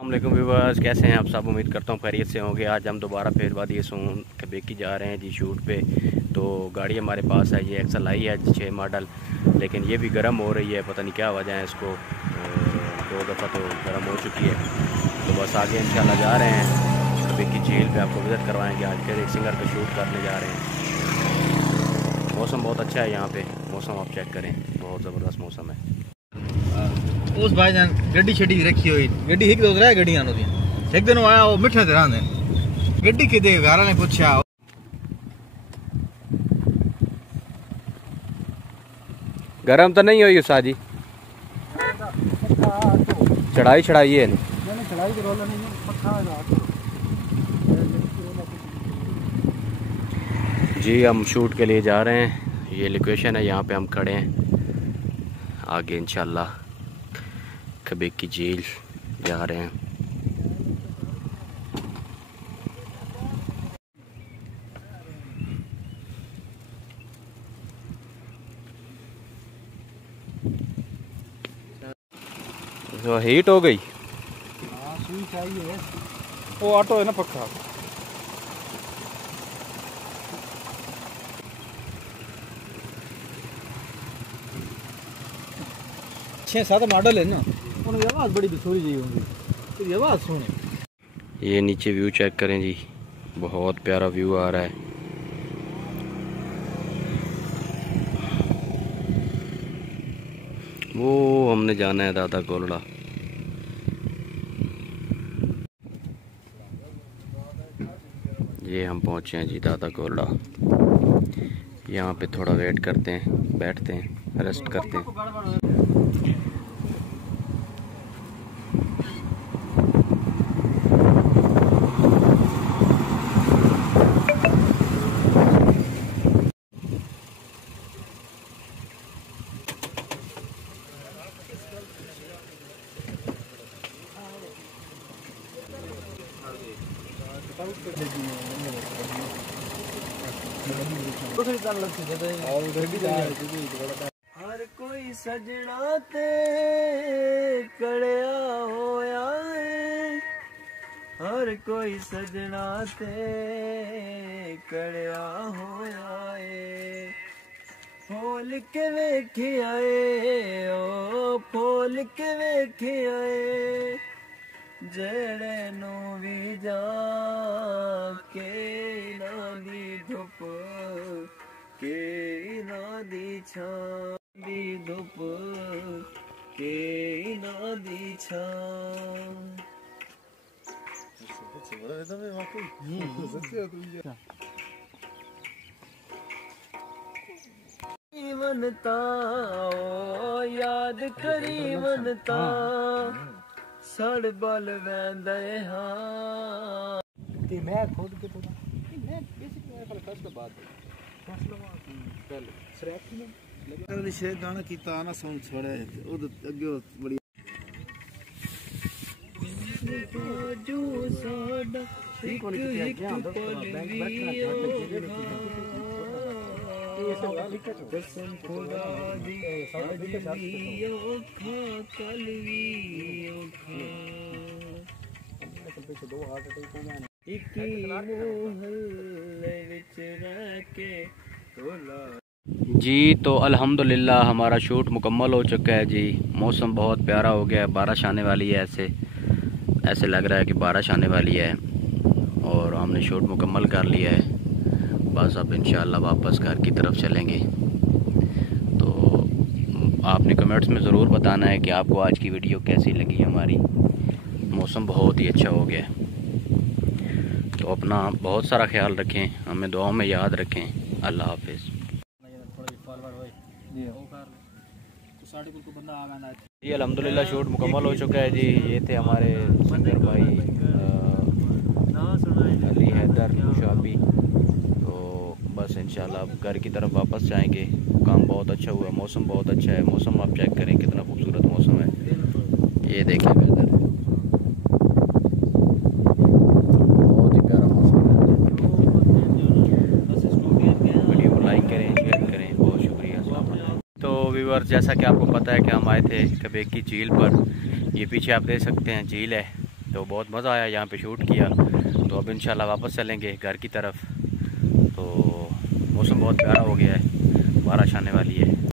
अस्सलामुअलैकुम व्यूअर्स, कैसे हैं आप सब। उम्मीद करता हूँ खैरियत से होंगे। आज हम दोबारा फिर वादी सून कबेकी जा रहे हैं जी शूट पे। तो गाड़ी हमारे पास है, ये एक्सल आई है 6 मॉडल, लेकिन ये भी गर्म हो रही है, पता नहीं क्या वजह है इसको। 2 दफ़ा तो गर्म हो चुकी है। तो बस आगे इंशाल्लाह जा रहे हैं कबेकी झील पे, आपको विज़िट करवाएंगे। आज फिर एक सिंगर का शूट करने जा रहे हैं। मौसम बहुत अच्छा है यहाँ पे, मौसम आप चेक करें, बहुत ज़बरदस्त मौसम है। उस भाईजान गड्डी छड़ी रखी हुई गड्डी एक दो रह गड्डियां नो दी एक दिन आया वो मिठा ते रहंदे गड्डी किदे घर ने पूछा गरम तो नहीं हुई उषा जी, चढ़ाई चढ़ाई है जी। हम शूट के लिए जा रहे हैं, ये लोकेशन है, यहाँ पे हम खड़े हैं। आगे इंशाल्लाह कबेकी झील जा रहे हैं। तो हीट हो गई, सुई चाहिए वो ऑटो है ना पक्का। 6-7 मॉडल है ना, उनकी आवाज़ बड़ी बिछोरी जी होंगी, तेरी आवाज़ सुने। ये नीचे व्यू चेक करें जी, बहुत प्यारा व्यू आ रहा है। वो हमने जाना है दादा कोलड़ा। ये हम पहुंचे हैं जी दादा कोलड़ा। यहाँ पे थोड़ा वेट करते हैं, बैठते हैं, रेस्ट करते हैं। हर कोई सजना ते कड़िया होया है, हर कोई सजना ते कड़िया होया है। फूल के वेखिया ओ फूल के वेखिया जेड़े नू भी जाके ना दी धुप के ना दी छां दी धुप के ना दी छां। मनता ओ याद करी मनता सड़ बल वैंदे हाँ ते मैं खुद के तो मैं बेसिकली पहले फर्स्ट बात पहले श्रेक में लगा शेर गाना कीता ना सॉन्ग छोड़े उद अगे बड़ी जो साडा एक एक पल कसम खुदा दी आज भी औखा कल भी औखा एक मोहल्ले विच रह के तोला जी। तो अल्हम्दुलिल्लाह हमारा शूट मुकम्मल हो चुका है जी। मौसम बहुत प्यारा हो गया है, बारिश आने वाली है, ऐसे लग रहा है कि बारिश आने वाली है। और हमने शूट मुकम्मल कर लिया है, बस अब इंशाल्लाह वापस घर की तरफ चलेंगे। तो आपने कमेंट्स में ज़रूर बताना है कि आपको आज की वीडियो कैसी लगी हमारी। मौसम बहुत ही अच्छा हो गया है, तो अपना बहुत सारा ख्याल रखें, हमें दुआओं में याद रखें। अल्लाह हाफिज़। जी अल्हम्दुलिल्लाह शूट मुकम्मल हो चुका है जी। ये थे हमारे सिंगर भाई अली हैदर शाबी। तो बस इंशाल्लाह अब घर की तरफ वापस जाएंगे। काम बहुत अच्छा हुआ, मौसम बहुत अच्छा है। मौसम आप चेक करें कितना खूबसूरत मौसम है, ये देखिए वेदर, बहुत ही प्यारा मौसम है। वीडियो को लाइक करें, शेयर करें, बहुत शुक्रिया। अस्सलाम वालेकुम। तो व्यूअर्स, जैसा कि आपको पता है कि हम आए थे कबेकी झील पर। ये पीछे आप देख सकते हैं झील है, तो बहुत मज़ा आया यहाँ पे शूट किया। तो अब इंशाल्लाह वापस चलेंगे घर की तरफ। तो मौसम बहुत प्यारा हो गया है, बारिश आने वाली है।